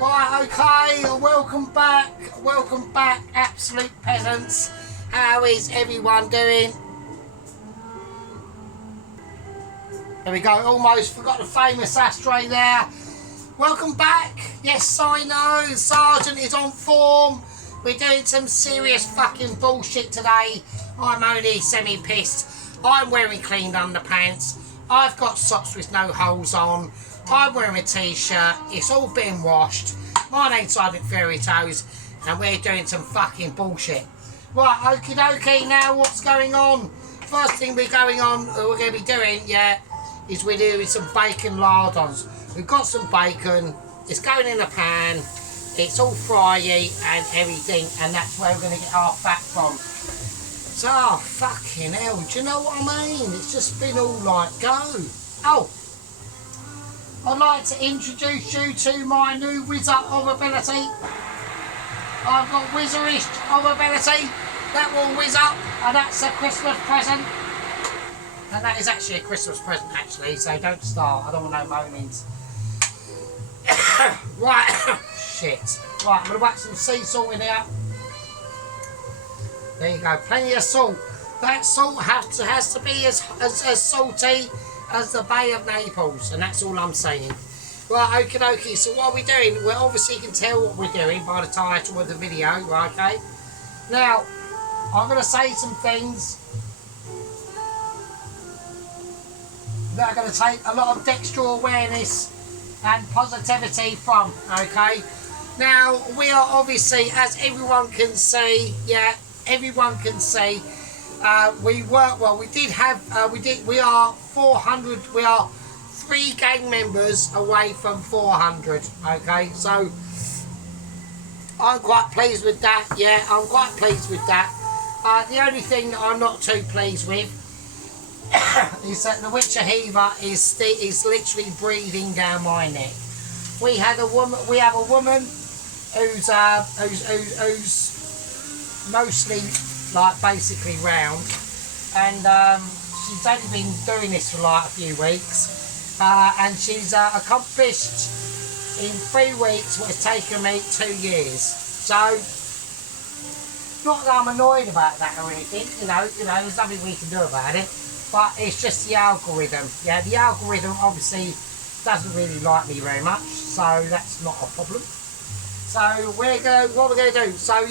Right, okay, welcome back, absolute peasants. How is everyone doing? There we go, almost forgot the famous ashtray there. Welcome back. Yes, I know, Sergeant is on form. We're doing some serious fucking bullshit today. I'm only semi-pissed. I'm wearing clean underpants. I've got socks with no holes on. I'm wearing a t-shirt. It's all been washed. My name's Sergeant Fairy Toes, and we're doing some fucking bullshit. Right, okie dokie, now what's going on? First thing we're going to be doing, is we're doing some bacon lardons. We've got some bacon, it's going in a pan, it's all fryy and everything, and that's where we're going to get our fat from. So, oh, fucking hell, do you know what I mean? It's just been all like, go. Oh, I'd like to introduce you to my new wizard of ability. I've got wizardish of ability. That will whiz up, and that's a Christmas present. And that is actually a Christmas present, actually, so don't start. I don't want no moanings. Right, shit. Right, I'm going to whack some sea salt in here. There you go, plenty of salt. That salt has to be as salty as the Bay of Naples, and that's all I'm saying. Right, okie dokie, so what are we doing? Well, obviously you can tell what we're doing by the title of the video, right, okay? Now, I'm going to say some things that are going to take a lot of dextral awareness and positivity from, okay? Now, we are obviously, as everyone can see, everyone can see, we are 400, we are 3 gang members away from 400, okay? So, I'm quite pleased with that, I'm quite pleased with that. The only thing that I'm not too pleased with is that the Witcher Heaver is literally breathing down my neck. We have a woman who's mostly like basically round, and she's only been doing this for like a few weeks, and she's accomplished in 3 weeks what has taken me 2 years. So, not that I'm annoyed about that or anything, you know, there's nothing we can do about it, but it's just the algorithm. Yeah, the algorithm obviously doesn't really like me very much, so that's not a problem. So what we're going to do, so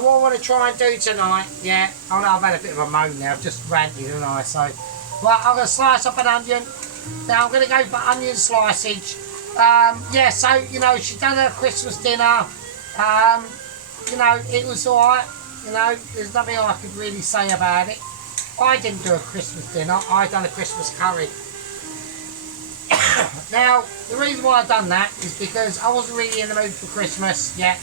what I want to try and do tonight, I know I've had a bit of a moan now, I've just ranted, haven't I? So, right, I'm going to slice up an onion. Now I'm going to go for onion slicage. So, you know, she's done her Christmas dinner. You know, it was alright. You know, there's nothing I could really say about it. I didn't do a Christmas dinner, I done a Christmas curry. Now, the reason why I've done that is because I wasn't really in the mood for Christmas yet.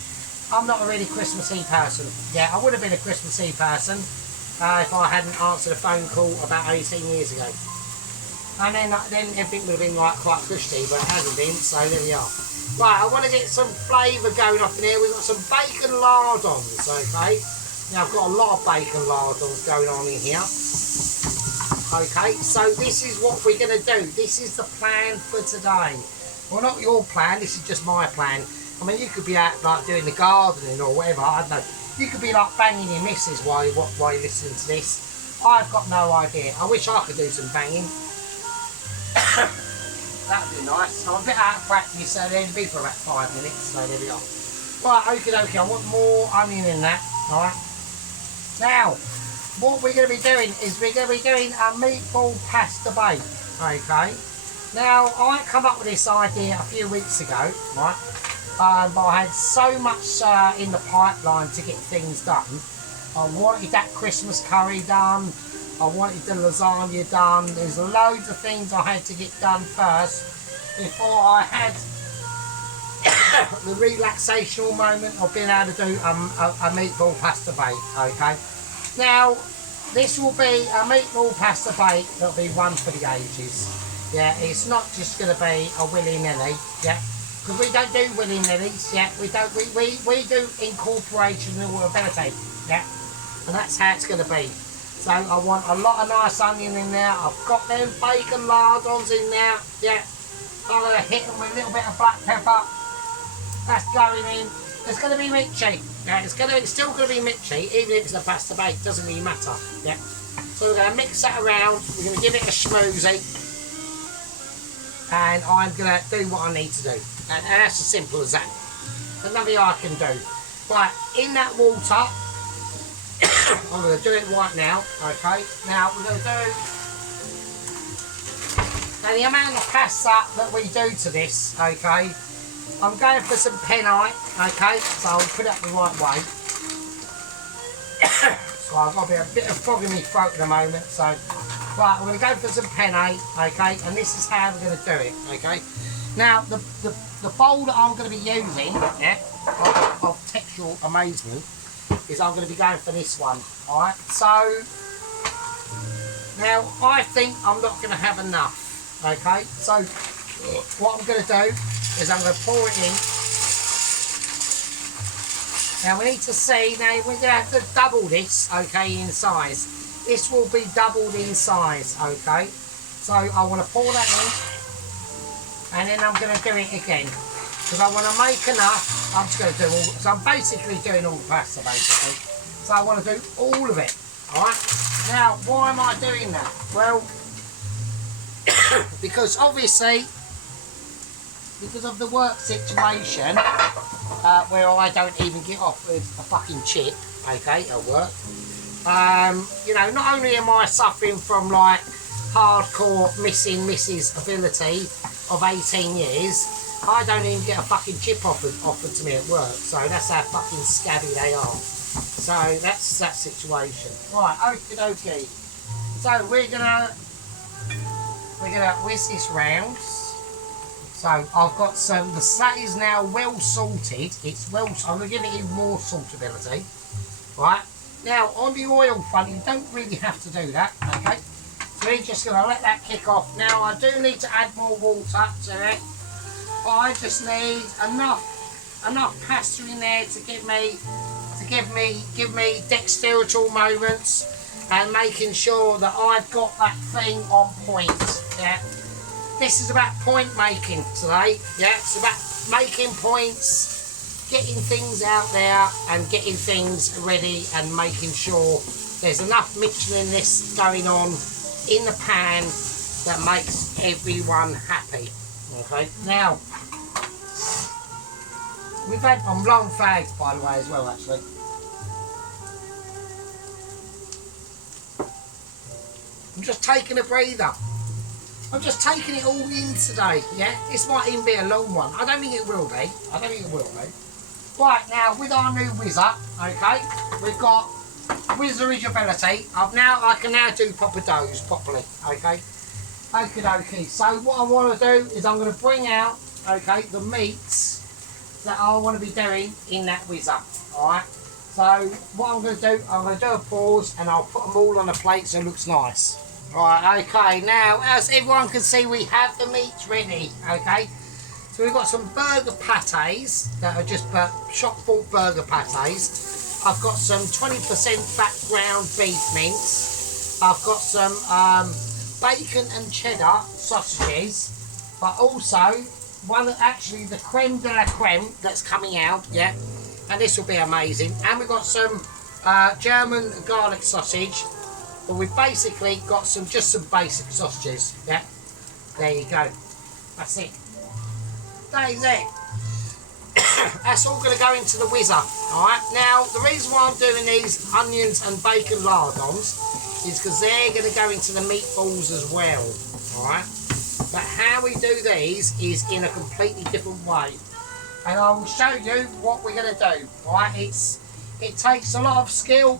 I'm not a really Christmassy person. I would have been a Christmassy person if I hadn't answered a phone call about 18 years ago. And then everything would have been like quite cushy, but it hasn't been, so there we are. Right, I want to get some flavour going off in here. We've got some bacon lardons, okay? Now I've got a lot of bacon lardons going on in here. Okay, so this is what we're going to do. This is the plan for today. Well, not your plan, this is just my plan. I mean, you could be out like doing the gardening or whatever, I don't know. You could be like banging your missus while you're listening to this. I've got no idea. I wish I could do some banging. That would be nice. I'm a bit out of practice, so it'll be for about 5 minutes, so there we are. Right, okie dokie, I want more onion in that, alright? Now, what we're going to be doing is we're going to be doing a meatball pasta bake, okay? Now, I come up with this idea a few weeks ago, right? But I had so much in the pipeline to get things done. I wanted that Christmas curry done. I wanted the lasagna done. There's loads of things I had to get done first before I had the relaxational moment of being able to do a meatball pasta bake, okay? Now, this will be a meatball pasta bake that'll be one for the ages. It's not just going to be a willy-nilly, because we don't do willy-nillys, we do incorporational ability, and that's how it's going to be. So I want a lot of nice onion in there. I've got them bacon lardons in there. I'm going to hit them with a little bit of black pepper. That's going in. It's going to be mitchy. Yeah, it's still going to be mitchy, even if it's a pasta bake. Doesn't really matter. Yeah. So we're going to mix that around. We're going to give it a schmoozy, and I'm going to do what I need to do. And that's as simple as that. There's nothing I can do. Right, in that water, I'm going to do it right now. Okay. Now we're going to do. Now the amount of pasta that we do to this, okay, I'm going for some penne, okay, so I'll put it up the right way. So I've got a bit of fog in my throat at the moment, so, right, I'm going to go for some penne, okay, and this is how we're going to do it, okay. Now, the bowl that I'm going to be using, yeah, of textual amazement, is I'm going to be going for this one, alright, so, now, I think I'm not going to have enough. Okay, so what I'm going to do is I'm going to pour it in. Now we need to see, now we're going to have to double this, okay, in size. This will be doubled in size, okay. So I want to pour that in, and then I'm going to do it again. Because I want to make enough, I'm just going to do all, so I'm basically doing all the pasta basically. So I want to do all of it, alright. Now, why am I doing that? Well, because obviously, because of the work situation, where I don't even get off with a fucking chip, okay, at work, you know, not only am I suffering from like hardcore missing Mrs. ability of 18 years, I don't even get a fucking chip offered to me at work, so that's how fucking scabby they are. So that's that situation. Right, okie dokie. So we're gonna whisk this round. So I've got some, that is now well salted. It's well, I'm going to give it even more saltability. Right, now on the oil front, you don't really have to do that, okay? So we're just going to let that kick off. Now I do need to add more water to it. But I just need enough pasta in there to give me dexterity moments, and making sure that I've got that thing on point. Yeah, this is about point making today. Yeah, it's about making points, getting things out there and getting things ready, and making sure there's enough mixing this going on in the pan that makes everyone happy. Okay, now we've had, I'm blowing fags by the way as well actually. I'm just taking a breather. I'm just taking it all in today, yeah? This might even be a long one. I don't think it will be. Right, now with our new whizzer, okay, we've got whizzerage ability. I can now do proper doughs properly, okay? Okie dokie. So what I want to do is I'm going to bring out, okay, the meats that I want to be doing in that whizzer, alright? So what I'm going to do, I'm going to do a pause and I'll put them all on a plate so it looks nice. Right, okay, now as everyone can see, we have the meats ready, okay? So we've got some burger pates that are just shop bought burger pates. I've got some 20% fat ground beef mince. I've got some bacon and cheddar sausages, but also actually the creme de la creme that's coming out, yeah? And this will be amazing. And we've got some German garlic sausage. But we've basically got just some basic sausages, yeah? There you go. That's it. That is it. That's all going to go into the whizzer, alright? Now, the reason why I'm doing these onions and bacon lardons is because they're going to go into the meatballs as well, alright? But how we do these is in a completely different way. And I will show you what we're going to do, alright? It takes a lot of skill.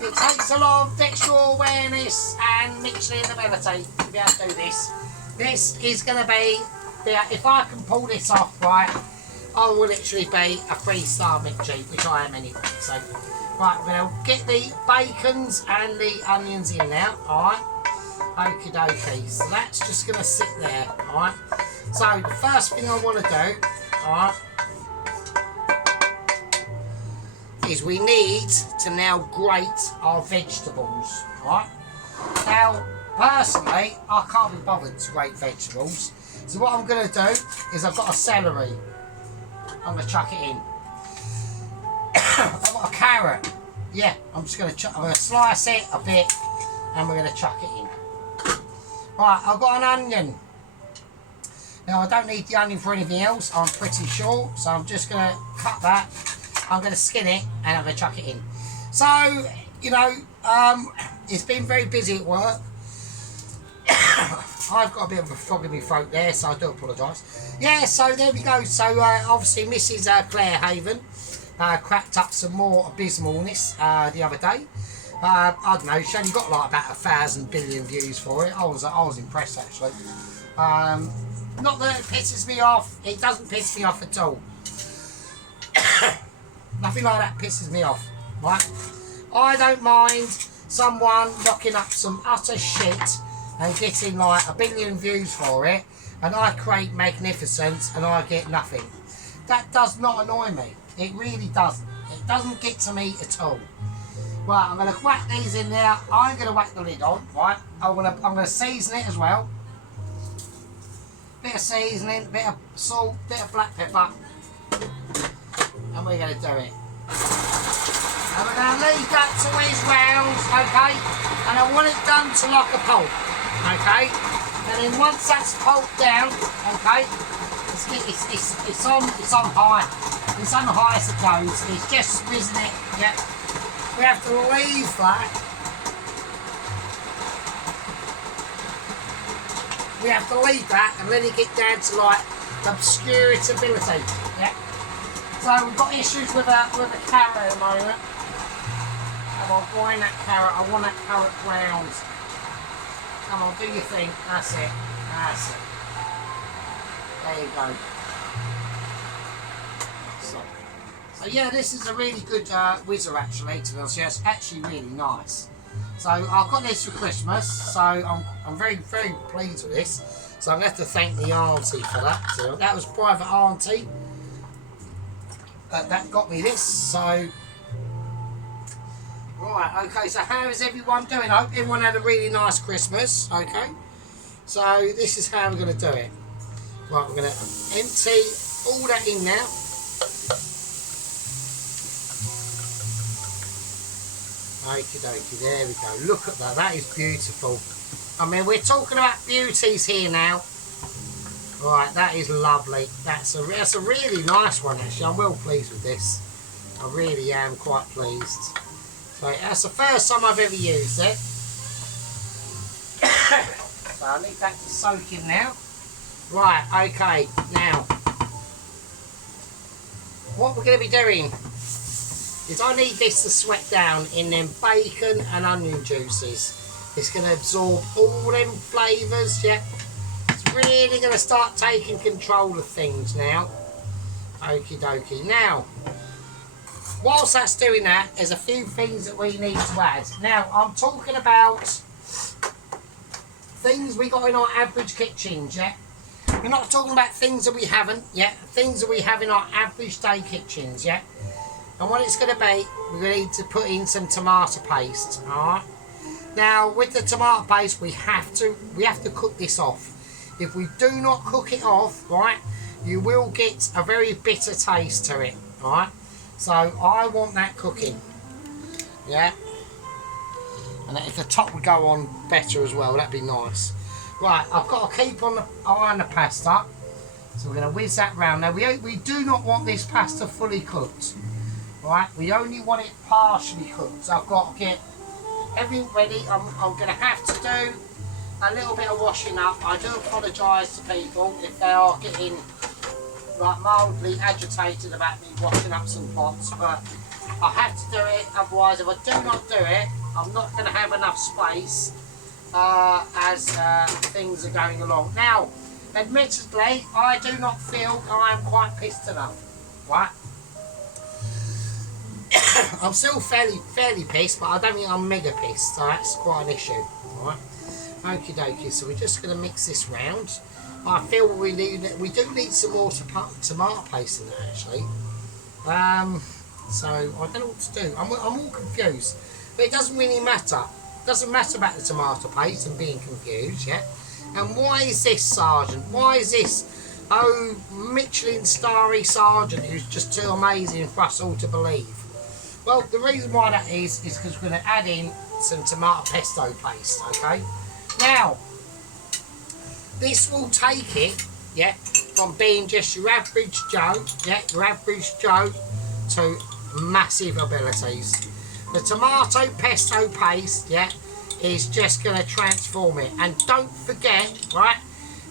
It takes a lot of textual awareness and mixing ability to be able to do this. This is going to be, if I can pull this off right, I will literally be a 3-star McG, which I am anyway. So, right, we'll get the bacons and the onions in now, alright? Okie dokie, so that's just going to sit there, alright? So, the first thing I want to do, alright, is we need to now grate our vegetables, right? Now, personally, I can't be bothered to grate vegetables, so what I'm going to do is I've got a celery, I'm going to chuck it in. I've got a carrot. Yeah, I'm just going to slice it a bit and we're going to chuck it in. Right, I've got an onion. Now I don't need the onion for anything else, I'm pretty sure, so I'm just going to cut that. I'm going to skin it and I'm going to chuck it in. So, you know, it's been very busy at work. I've got a bit of a frog in my throat there, so I do apologise. Yeah, so there we go. So obviously Mrs. Claire Haven cracked up some more abysmalness the other day. I don't know, she only got like about 1,000 billion views for it. I was impressed actually. Not that it pisses me off, it doesn't piss me off at all. Nothing like that pisses me off, right? I don't mind someone knocking up some utter shit and getting like 1 billion views for it, and I create magnificence and I get nothing. That does not annoy me. It really doesn't. It doesn't get to me at all. Right, I'm going to whack these in there. I'm going to whack the lid on, right? I'm going to season it as well. Bit of seasoning, bit of salt, bit of black pepper. And we're going to do it. And we're going to leave that to his rounds, okay? And I want it done to like a pulp, okay? And then once that's pulped down, okay, it's on high. It's on high as it goes. It's just risen it, yeah. We have to leave that. We have to leave that and let it get down to like obscuritability, yeah. So we've got issues with a carrot at the moment. Come on, boil that carrot. I want that carrot browned. Come on, do your thing. That's it. That's it. There you go. So yeah, this is a really good whizzer actually, to be honest. Yeah, it's actually really nice. So I've got this for Christmas, so I'm very, very pleased with this. So I'm going to have to thank the auntie for that. So that was private auntie that got me this. So right, okay. So how is everyone doing? I hope everyone had a really nice Christmas. Okay. So this is how we're going to do it. Right, we're going to empty all that in now. Okie dokie, there we go. Look at that, that is beautiful. I mean, we're talking about beauties here now. Right, that is lovely. That's a really nice one actually. I'm well pleased with this. I really am quite pleased. So that's the first time I've ever used it. So I need that to soak in now. Right, okay, now what we're going to be doing is I need this to sweat down in them bacon and onion juices. It's going to absorb all them flavours, yeah. It's really going to start taking control of things now. Okie dokie. Now, whilst that's doing that, there's a few things that we need to add. Now, I'm talking about things we got in our average kitchens, yeah. We're not talking about things that we haven't, yeah. Things that we have in our average day kitchens, yeah. And what it's going to be, we're going to need to put in some tomato paste, alright? Now, with the tomato paste, we have to cook this off. If we do not cook it off, right, you will get a very bitter taste to it, alright? So, I want that cooking, yeah? And if the top would go on better as well, that'd be nice. Right, I've got to keep on the eye on the pasta, so we're going to whiz that round. Now, we do not want this pasta fully cooked. Right, we only want it partially cooked. So I've got to get everything ready. I'm going to have to do a little bit of washing up. I do apologise to people if they are getting like mildly agitated about me washing up some pots, but I have to do it. Otherwise, if I do not do it, I'm not going to have enough space as things are going along. Now, admittedly, I do not feel I am quite pissed enough. Right. I'm still fairly pissed, but I don't think I'm mega pissed, so that's quite an issue. Alright. Okie dokie, so we're just going to mix this round. I feel we do need some more tomato paste in there actually. So I don't know what to do. I'm all confused. But it doesn't really matter. It doesn't matter about the tomato paste and being confused, yeah? And why is this, Sergeant? Why is this oh Michelin starry sergeant who's just too amazing for us all to believe? Well, the reason why that is because we're going to add in some tomato pesto paste, okay? Now, this will take it, yeah, from being just your average Joe, yeah, your average Joe, to massive abilities. The tomato pesto paste, yeah, is just going to transform it. And don't forget, right,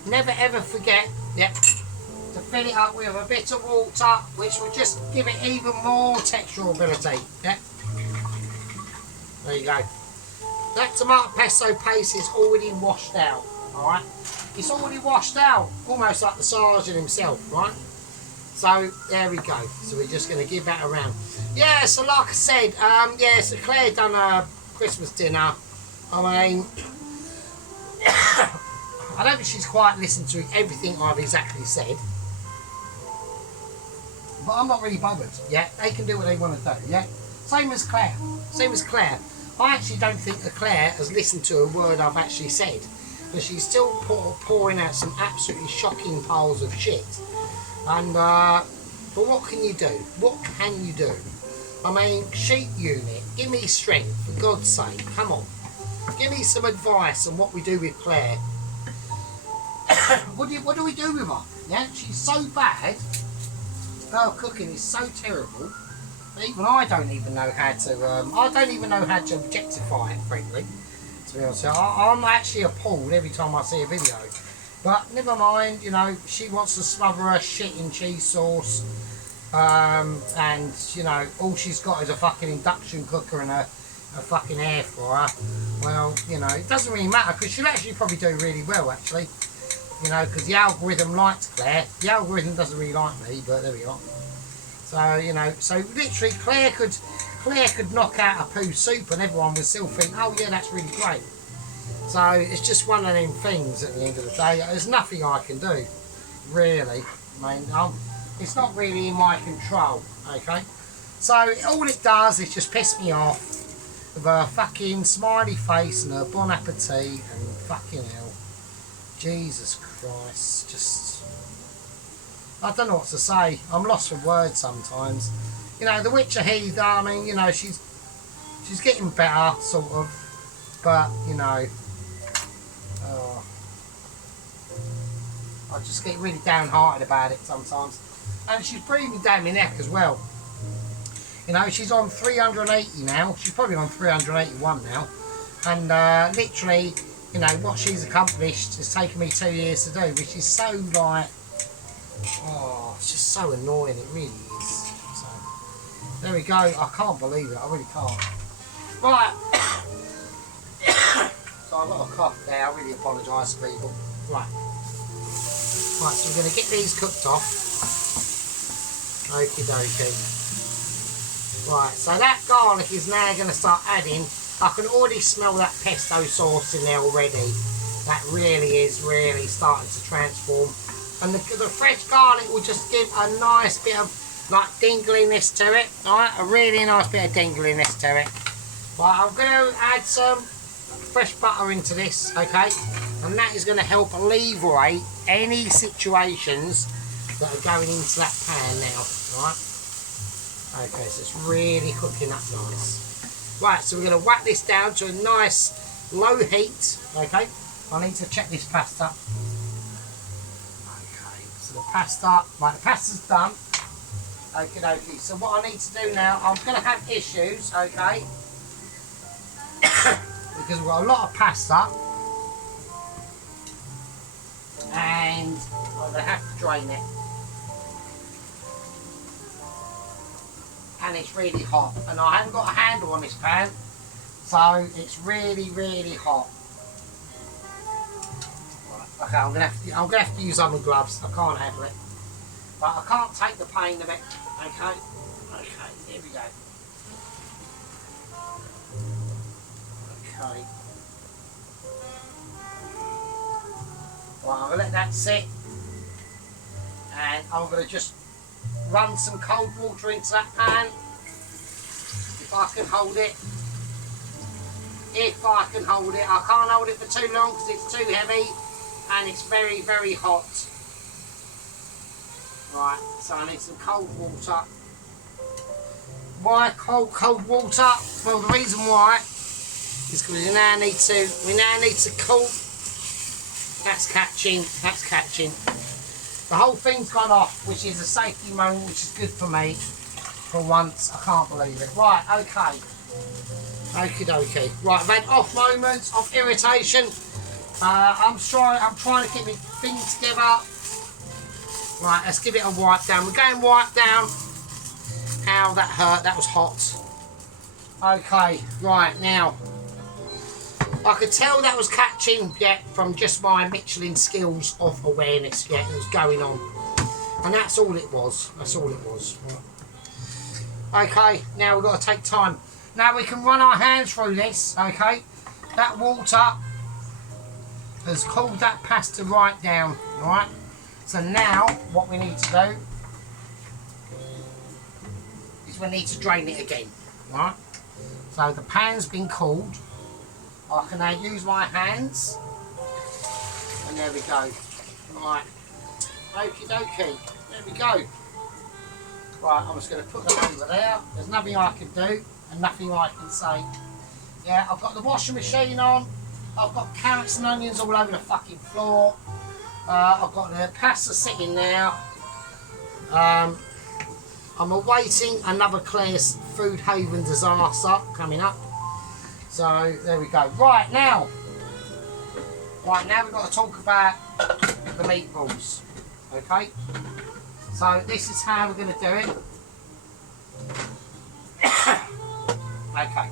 never ever forget, yeah, to fill it up with a bit of water, which will just give it even more textural ability, yeah. There you go. That tomato pesto paste is already washed out, alright? It's already washed out, almost like the sergeant himself, right? So, there we go. So we're just going to give that around. Yeah, so like I said, yeah, so Claire done a Christmas dinner. I mean, I don't think she's quite listened to everything I've exactly said. But I'm not really bothered, yeah? They can do what they want to do, yeah? Same as Claire. Same as Claire. I actually don't think that Claire has listened to a word I've actually said. But she's still pouring out some absolutely shocking piles of shit. And, but what can you do? What can you do? I mean, sheep unit, give me strength, for God's sake, come on. Give me some advice on what we do with Claire. What do we do with her? Yeah, she's so bad. Her cooking is so terrible. Even I don't even know how to, objectify it, frankly. To be honest, I'm actually appalled every time I see a video. But never mind, you know, she wants to smother her shit in cheese sauce. And, you know, all she's got is a fucking induction cooker and a fucking air fryer. Well, you know, it doesn't really matter because she'll actually probably do really well, actually. You know, because the algorithm likes Claire. The algorithm doesn't really like me, but there we are. So, you know, so literally Claire could knock out a poo soup and everyone would still think, oh yeah, that's really great. So it's just one of them things at the end of the day. There's nothing I can do, really. I mean, it's not really in my control, okay? So all it does is just piss me off with a fucking smiley face and a bon appetit and fucking hell. Jesus Christ, just... I don't know what to say. I'm lost for words sometimes. You know, the Witcher Heather, I mean, you know, she's getting better, sort of. But, you know, I just get really downhearted about it sometimes. And she's breathing down my neck as well. You know, she's on 380 now. She's probably on 381 now. And literally, you know, what she's accomplished has taken me 2 years to do, which is so, like, oh, it's just so annoying. It really is. So, there we go. I can't believe it. I really can't. Right. So I've got a cough there. I really apologise to people. Right. Right, so we're going to get these cooked off. Okie dokie. Right, so that garlic is now going to start adding. I can already smell that pesto sauce in there already. That really is starting to transform. And the fresh garlic will just give a nice bit of like dingliness to it. Alright, a really nice bit of dingliness to it. Right, I'm going to add some fresh butter into this, okay? And that is going to help alleviate any situations that are going into that pan now, alright? Okay, so it's really cooking up nice. Right, so we're going to whack this down to a nice low heat, okay? I need to check this pasta. Okay, so the pasta, right, the pasta's done. Okie dokie, so what I need to do now, I'm going to have issues, okay? Because we've got a lot of pasta. And I'm going to have to drain it. And it's really hot, and I haven't got a handle on this pan, so it's really hot. Right, okay, I'm gonna have to use other gloves. I can't handle it, but I can't take the pain of it. Okay, here we go. Okay. Right, I'm gonna let that sit, and I'm gonna just run some cold water into that pan, if I can hold it. If I can hold it. I can't hold it for too long because it's too heavy and it's very hot. Right, so I need some cold water. Why cold water? Well, the reason why is because we now need to cool. That's catching. The whole thing's gone off, which is a safety moment, which is good for me. For once, I can't believe it. Right, okay. Okie dokie. Right, I've had off moments of irritation. I'm trying to keep my thing together. Right, let's give it a wipe down. We're going wipe down. Ow, that hurt. That was hot. Okay, right, now. I could tell that was catching, yeah, from just my Michelin skills of awareness, yeah, that was going on. And that's all it was. That's all it was. Right. Okay, now we've got to take time. Now we can run our hands through this, okay? That water has cooled that pasta right down, alright? So now, what we need to do is we need to drain it again, right? So the pan's been cooled. I can now use my hands, and there we go. Right, okie dokie, there we go. Right, I'm just going to put them over there. There's nothing I can do, and nothing I can say. Yeah, I've got the washing machine on. I've got carrots and onions all over the fucking floor. I've got the pasta sitting there. I'm awaiting another Claire's Food Haven disaster coming up. So there we go. Right now we've got to talk about the meatballs. Okay. So this is how we're going to do it. Okay.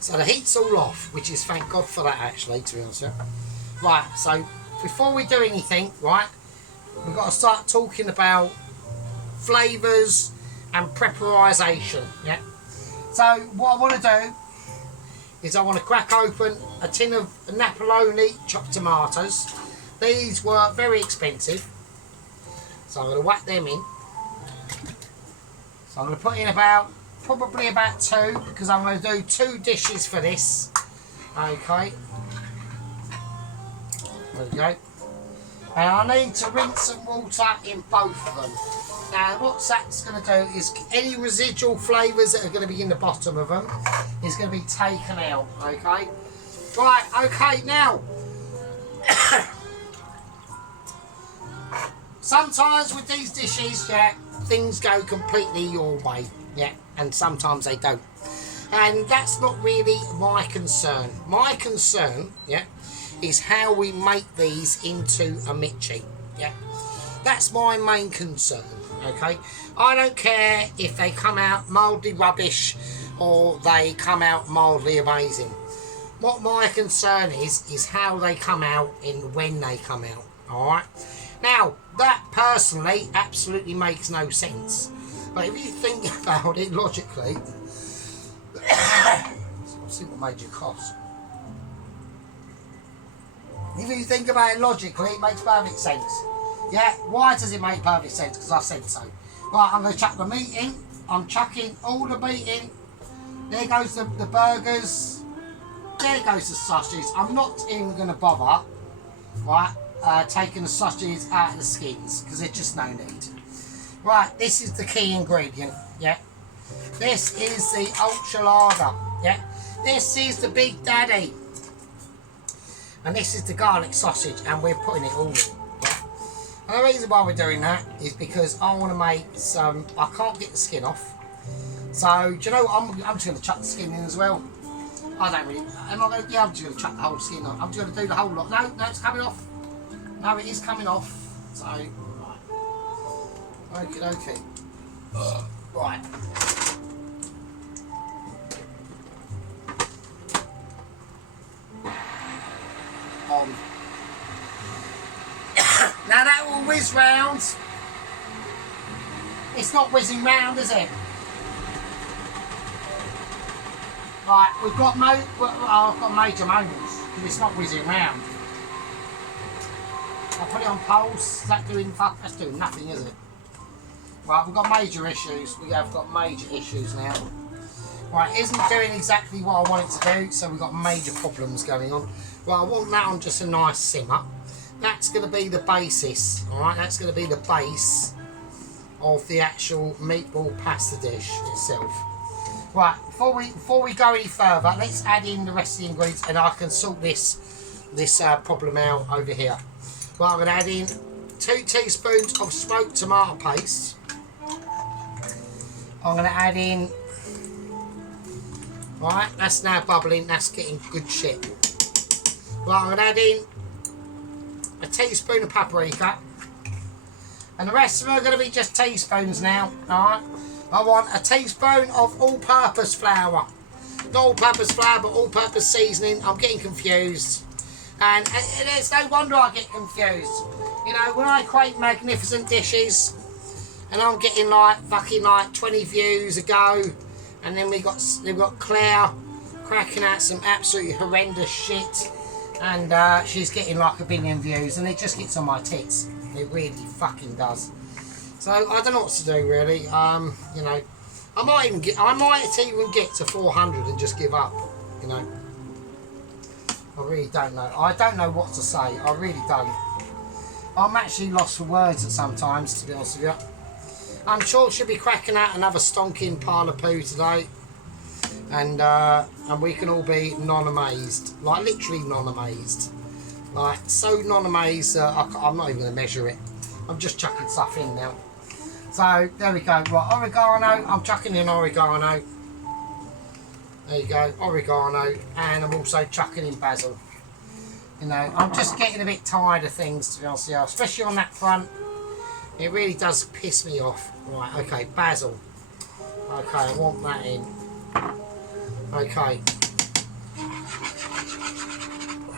So the heat's all off, which is thank God for that actually, to be honest with you. Right, so before we do anything, right, we've got to start talking about flavours and preparisation, yeah? So what I want to do is I want to crack open a tin of Napoleone chopped tomatoes. These were very expensive, so I'm going to whack them in. So I'm going to put in probably about 2, because I'm going to do 2 dishes for this. Okay. There we go. And I need to rinse some water in both of them. Now what that's going to do is any residual flavours that are going to be in the bottom of them is going to be taken out, okay? Right, okay, now. Sometimes with these dishes, yeah, things go completely your way, yeah, and sometimes they don't. And that's not really my concern. My concern, yeah, is how we make these into a Mitchie, yeah. That's my main concern, okay? I don't care if they come out mildly rubbish or they come out mildly amazing. What my concern is how they come out and when they come out, alright? Now, that personally absolutely makes no sense. But if you think about it logically, let's see what made you cough. If you think about it logically, it makes perfect sense. Yeah, why does it make perfect sense? Because I said so. Right, I'm going to chuck the meat in. I'm chucking all the meat in. There goes the burgers. There goes the sausages. I'm not even going to bother, right, taking the sausages out of the skins, because there's just no need. Right, this is the key ingredient, yeah. This is the ultra lager, yeah. This is the Big Daddy. And this is the garlic sausage, and we're putting it all in. Yeah? And the reason why we're doing that is because I want to make some. I can't get the skin off, so do you know what? I'm just going to chuck the skin in as well. I don't really. Am I going to? Yeah, I'm just going to chuck the whole skin on. I'm just going to do the whole lot. No, it's coming off. No, it is coming off. So right. Okay. Right. Now that will whiz round. It's not whizzing round, is it? Right, we've got I've got major moments because it's not whizzing round. I put it on pulse. Is that doing fuck? That's doing nothing, is it? Right, we've got major issues. We have got major issues now. Right, it isn't doing exactly what I want it to do, so we've got major problems going on. Well, I want that on just a nice simmer. that's going to be the basis. Alright, that's going to be the base of the actual meatball pasta dish itself. Right, before we go any further, let's add in the rest of the ingredients and I can sort this problem out over here. Right, I'm going to add in 2 teaspoons of smoked tomato paste. I'm going to add in, right, that's now bubbling, that's getting good shit. Right, I'm going to add in a teaspoon of paprika. And the rest of them are going to be just teaspoons now, alright? I want a teaspoon of all-purpose flour. Not all-purpose flour, but all-purpose seasoning. I'm getting confused. And it's no wonder I get confused. You know, when I create magnificent dishes, and I'm getting like fucking like 20 views a go, and then we've got Claire cracking out some absolutely horrendous shit, and she's getting like 1 billion views, and it just gets on my tits. It really fucking does. So I don't know what to do really. You know, I might even get to 400 and just give up. You know, I really don't know. I don't know what to say. I really don't. I'm actually lost for words at sometimes, to be honest with you. I'm sure she'll be cracking out another stonking pile of poo today, and we can all be non-amazed, like literally non-amazed, like so non-amazed. I'm not even going to measure it. I'm just chucking stuff in now. So there we go. Right, oregano. I'm chucking in oregano. There you go, oregano, and I'm also chucking in basil. You know, I'm just getting a bit tired of things, to be honest with you, especially on that front. It really does piss me off. Right, okay, basil. Okay, I want that in. Okay.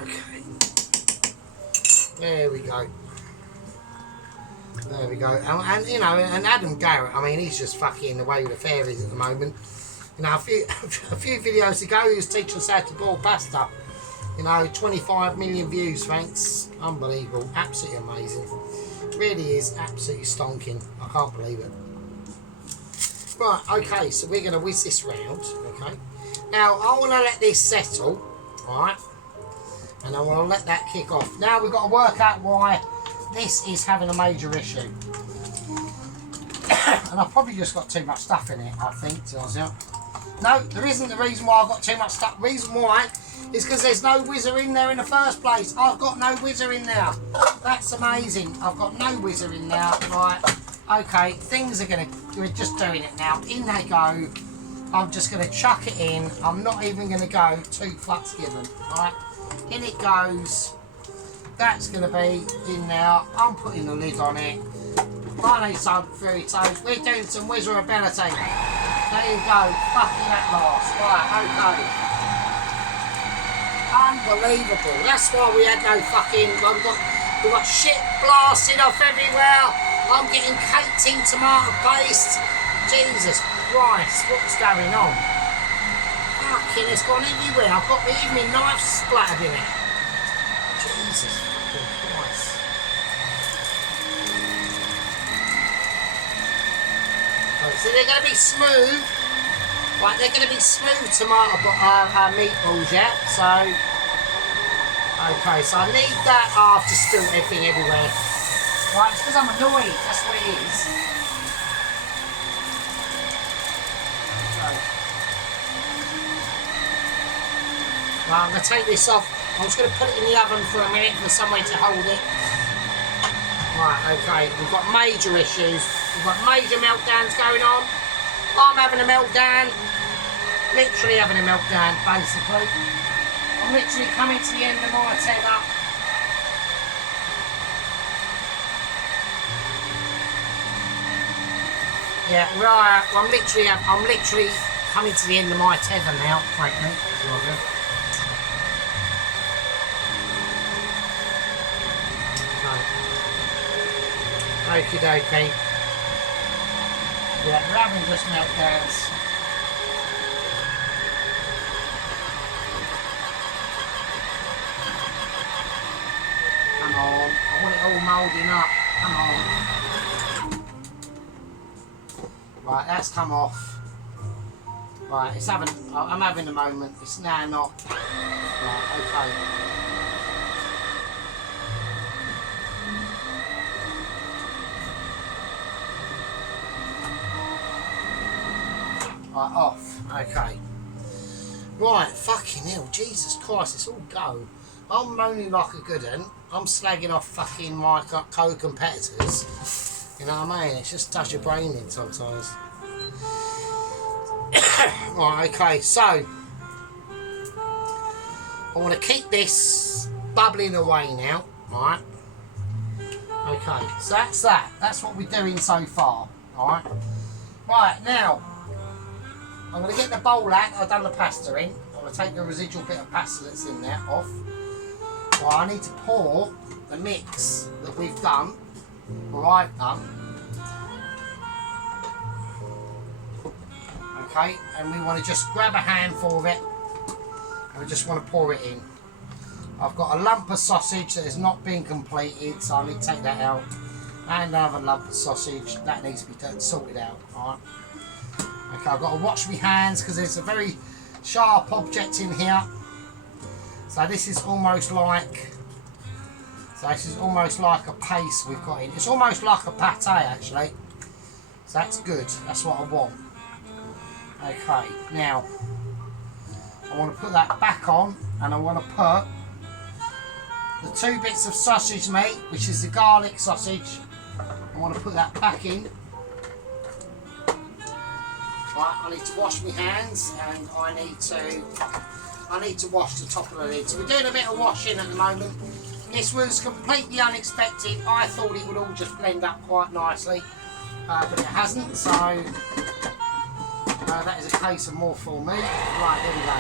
Okay. There we go. There we go. And you know, and Adam Garrett, I mean, he's just fucking away with the fairies at the moment. You know, a few videos ago, he was teaching us how to boil pasta. You know, 25 million views, thanks. Unbelievable. Absolutely amazing. It really is absolutely stonking. I can't believe it. Right, okay, so we're going to whiz this round, okay. Now, I want to let this settle, right, and I want to let that kick off. Now, we've got to work out why this is having a major issue. And I've probably just got too much stuff in it, I think, to be honest with you. No, there isn't the reason why I've got too much stuff. The reason why is because there's no whizzer in there in the first place. I've got no whizzer in there. That's amazing. I've got no whizzer in there. Right. Okay, things are going to... We're just doing it now. In they go. I'm just going to chuck it in. I'm not even going to go 2 fucks given. Right. In it goes. That's going to be in there. I'm putting the lid on it. My name's Fairy Toast. We're doing some whizzerability. There you go. Fucking at last. Right, okay. Unbelievable. That's why we had no fucking... We've got shit blasting off everywhere. I'm getting caked in tomato paste. Jesus Christ, what's going on? Fucking, it's gone everywhere. I've got even my knife splattered in it. Jesus fucking Christ. Right, so they're going to be smooth. Right, they're going to be smooth tomato meatballs, yeah? So, okay, so I need that after spill everything everywhere. Right, it's because I'm annoyed, that's what it is. Okay. Right, I'm going to take this off. I'm just going to put it in the oven for a minute for somewhere to hold it. Right, okay, we've got major issues. We've got major meltdowns going on. I'm having a meltdown. Literally having a meltdown, basically. I'm literally coming to the end of my tether. Yeah, right. I'm literally coming to the end of my tether now, frankly. Okie dokie. Yeah, we're having just meltdowns. Come on, I want it all moulding up. Come on. Right, that's come off. Right, I'm having a moment. It's now not. Right, okay. Right, off. Okay. Right, fucking hell, Jesus Christ, it's all go. I'm moaning like a good un. I'm slagging off fucking my co-competitors. You know what I mean? It just does your brain in sometimes. Right, okay, so I want to keep this bubbling away now, right? Okay, so that's that. That's what we're doing so far, alright? Right, now, I'm going to get the bowl out. I've done the pasta in. I'm going to take the residual bit of pasta that's in there off. Right, I need to pour the mix that we've done, or I've done. Okay, and we want to just grab a handful of it, and we just want to pour it in. I've got a lump of sausage that has not been completed, so I need to take that out. And another lump of sausage that needs to be sorted out. Alright. Okay, I've got to wash my hands because there's a very sharp object in here. So this is almost like a paste we've got in. It's almost like a pate actually. So that's good. That's what I want. Okay, now I want to put that back on, and I want to put the 2 bits of sausage meat, which is the garlic sausage. I want to put that back in. Right, I need to wash my hands, and I need to wash the top of the lid. So we're doing a bit of washing at the moment. This was completely unexpected. I thought it would all just blend up quite nicely, but it hasn't. So that is a case of more for me. Right, there we go.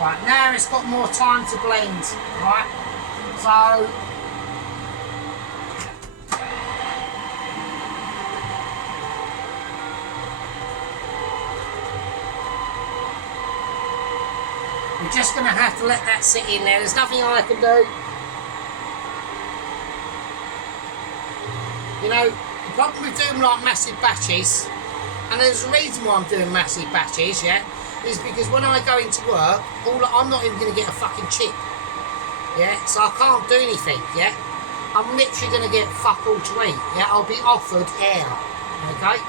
Right, now it's got more time to blend. Right, so we're just going to have to let that sit in there. There's nothing I can do. You know, the problem with doing like massive batches, and there's a reason why I'm doing massive batches, yeah, is because when I go into work, I'm not even going to get a fucking chip, yeah, so I can't do anything, yeah. I'm literally going to get fuck all to eat, yeah. I'll be offered air, okay.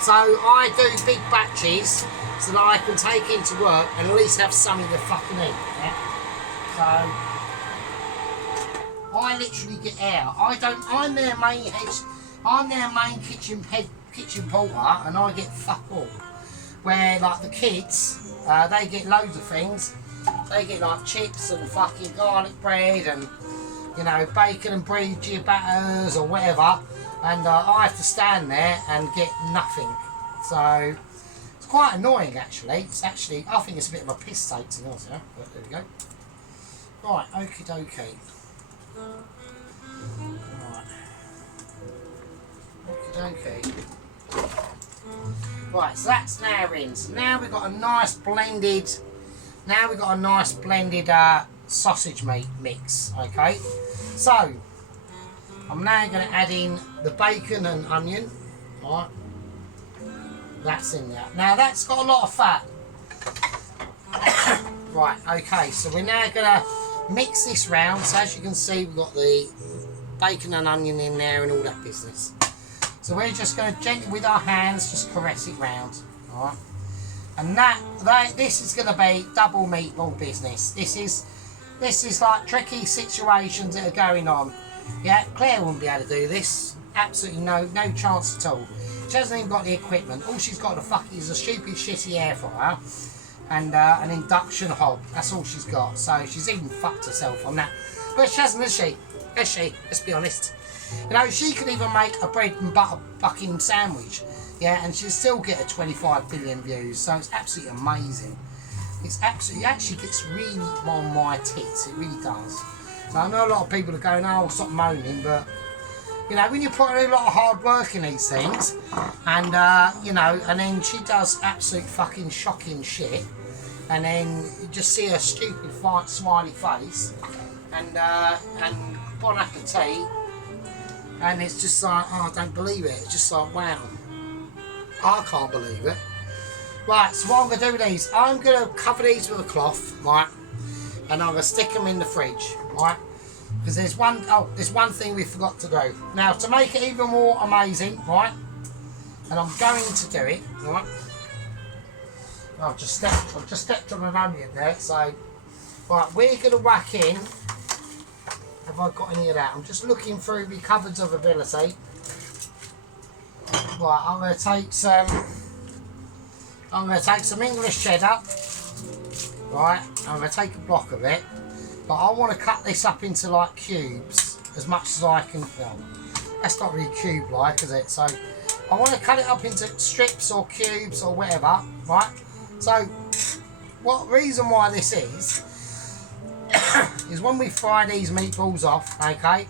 So I do big batches so that I can take into work and at least have something to fucking eat, yeah? So I literally get air. I'm their main kitchen porter, and I get fuck all. Where like the kids, they get loads of things. They get like chips and fucking garlic bread and, you know, bacon and brie ciabattas or whatever, and I have to stand there and get nothing. So it's quite annoying actually. I think it's a bit of a piss take to be honest, yeah? But there we go. Right, okie dokie. Right. Okie dokie. Right, so that's now in. So now we've got a nice blended. Sausage meat mix. Okay. So I'm now going to add in the bacon and onion. Right. That's in there. Now that's got a lot of fat. Right, okay, so we're now going to mix this round. So as you can see, we've got the bacon and onion in there and all that business. So we're just going to gently, with our hands, just caress it round. Alright. And this is going to be double meatball business. This is like tricky situations that are going on. Yeah, Claire wouldn't be able to do this. Absolutely no chance at all. She hasn't even got the equipment. All she's got is a stupid shitty air fryer and an induction hob. That's all she's got. So she's even fucked herself on that. But she hasn't, has she? Has she? Let's be honest. You know, she could even make a bread and butter fucking sandwich. Yeah, and she'll still get a 25 billion views. So it's absolutely amazing. It actually gets really on my tits. It really does. So I know a lot of people are going, oh, stop moaning, but you know, when you put in a lot of hard work in these things, and you know, and then she does absolute fucking shocking shit, and then you just see her stupid smiley face, and bon appetit, and it's just like, oh, I don't believe it. It's just like, wow, I can't believe it. Right, so what I'm going to do with these, I'm going to cover these with a cloth, right, and I'm going to stick them in the fridge, right. Because there's one thing we forgot to do. Now, to make it even more amazing, right, and I'm going to do it, right? I've just stepped on an onion there, so right, we're gonna whack in. Have I got any of that? I'm just looking through my cupboards of ability. Right, I'm gonna take some English cheddar. Right, I'm gonna take a block of it, but I want to cut this up into like cubes as much as I can. Well, that's not really cube like, is it? So I want to cut it up into strips or cubes or whatever, right? So what reason why this is when we fry these meatballs off, okay?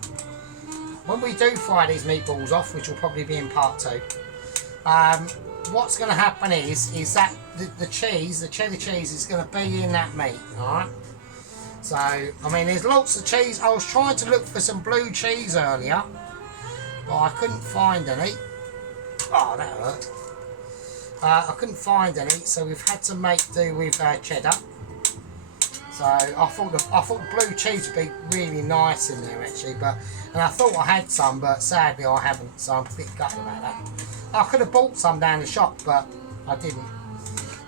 When we do fry these meatballs off, which will probably be in part 2, what's going to happen is that the cheddar cheese is going to be in that meat, alright? So, I mean, there's lots of cheese. I was trying to look for some blue cheese earlier, but I couldn't find any. Oh, that hurt. I couldn't find any, so we've had to make do with cheddar. So I thought blue cheese would be really nice in there actually, and I thought I had some, but sadly I haven't, so I'm a bit gutted about that. I could have bought some down the shop, but I didn't.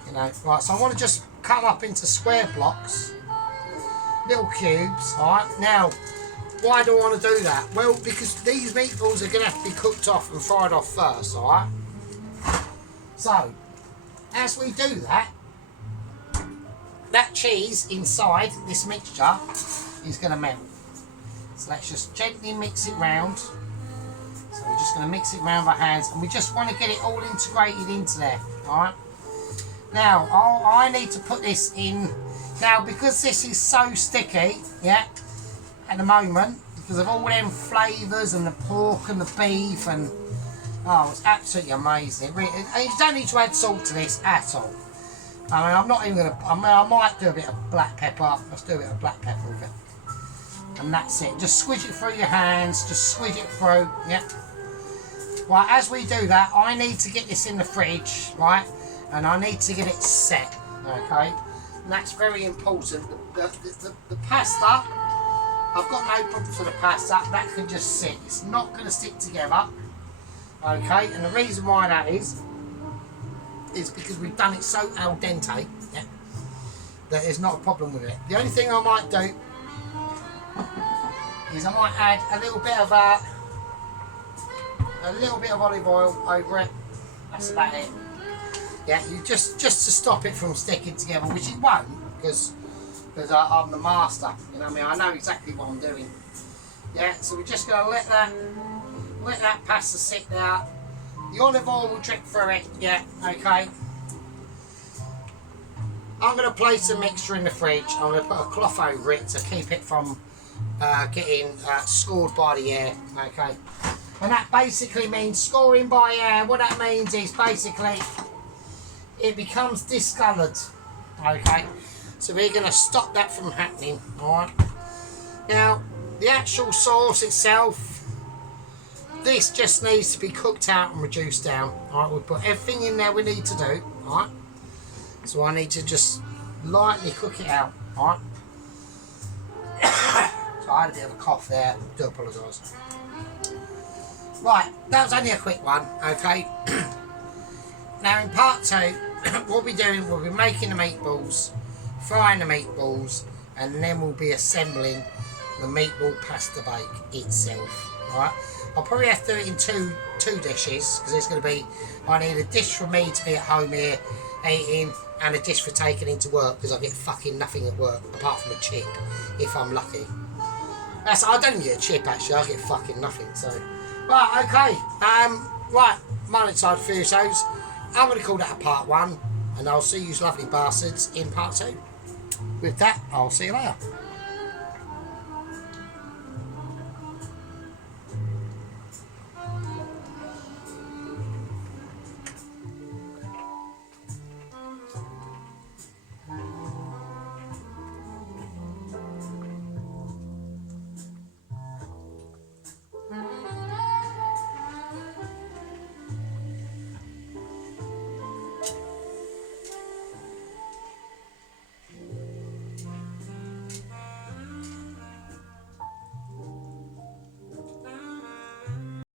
You know, right? So I want to just cut them up into square blocks, little cubes. All right. Now, why do I want to do that? Well, because these meatballs are going to have to be cooked off and fried off first. All right. So, as we do that, that cheese inside this mixture is going to melt. So let's just gently mix it round. So we're just going to mix it round with our hands, and we just want to get it all integrated into there. Alright. Now, I need to put this in. Now, because this is so sticky, yeah, at the moment, because of all them flavours and the pork and the beef, and oh, it's absolutely amazing. And you don't need to add salt to this at all. I mean, I'm not even going to, I might do a bit of black pepper. Let's do a bit of black pepper with it. And that's it. Just squish it through your hands. Just squish it through. Yep. Right, as we do that, I need to get this in the fridge, right? And I need to get it set, okay? And that's very important. The pasta, I've got no problems with the pasta. That can just sit. It's not going to stick together, okay? And the reason why that is because we've done it so al dente, yeah, that there's not a problem with it. The only thing I might do is I might add a little bit of olive oil over it. That's about it. Yeah, you just to stop it from sticking together, which it won't, because I'm the master. You know what I mean? I know exactly what I'm doing. Yeah, so we're just going to let that pasta sit there. The olive oil will drip through it, yeah, okay. I'm going to place the mixture in the fridge. I'm going to put a cloth over it to keep it from getting scored by the air, okay. And that basically means scoring by air. What that means is basically it becomes discoloured, okay. So we're going to stop that from happening, alright. Now, the actual sauce itself, this just needs to be cooked out and reduced down. Alright, we'll put everything in there we need to do. Alright. So I need to just lightly cook it out. Alright. So I had a bit of a cough there. I do apologise. Right, that was only a quick one, okay. Now in part 2, what we're doing, we'll be making the meatballs, frying the meatballs, and then we'll be assembling the meatball pasta bake itself. Alright. I'll probably have to do it in two dishes, because there's going to be, I need a dish for me to be at home here eating, and a dish for taking into work, because I get fucking nothing at work apart from a chip, if I'm lucky. I don't even get a chip actually, I get fucking nothing. So right, okay, right, monetized fusos. I'm going to call that a part 1, and I'll see you lovely bastards in part 2. With that, I'll see you later.